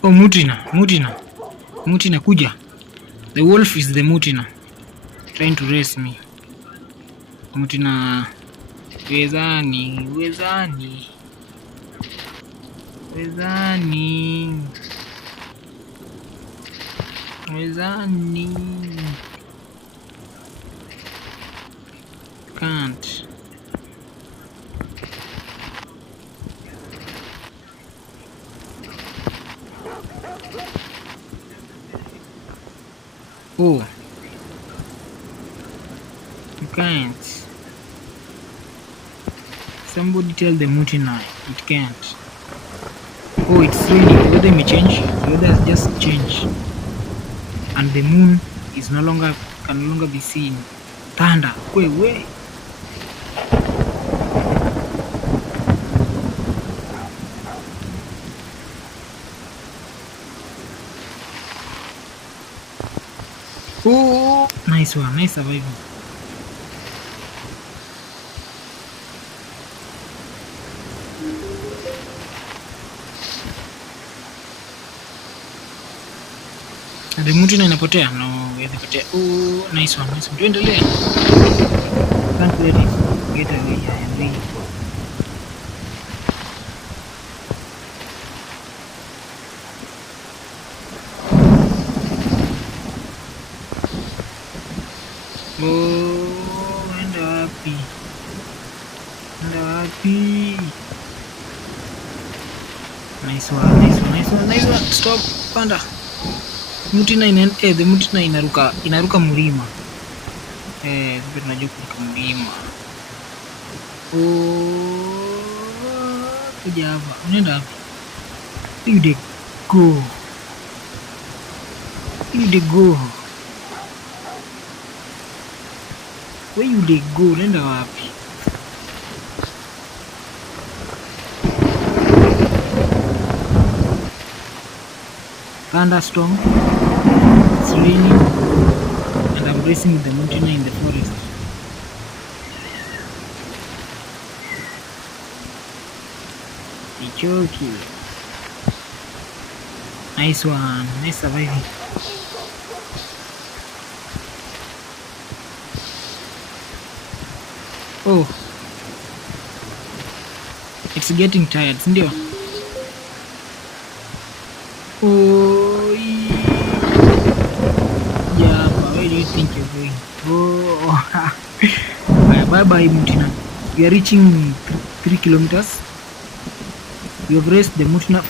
Oh, Mutina, kuja. The wolf is the Mutina trying to race me. Mutina, wezani. Can't. Oh, you can't. Somebody tell the Mutina it can't. Oh, it's raining. The weather may change. The weather has just changed, and the moon is can no longer be seen. Thunder. Wait. Oh, nice one. Nice surviving. The Mutina inapotea. No, inapotea. Oh, nice one. Tuendelee. Can't let it get away. I am waiting. Oh, enda wapi? Nice one. Stop, panda. Mutina the Mutina inaruka mlima. Sisi tunajua kuruka mlima. Oh, kuja hapa. Unaenda wapi? You dey go. Where you dey go? Unaenda wapi? Thunderstorm. It's raining, and I'm racing with the Mutina in the forest. Ichoki. Nice one. Nice surviving. Oh, it's getting tired, ndio? Oh, yeah, where do you think you're going? Oh, bye, Mutina. We are reaching 3 kilometers. You have raced the Mutina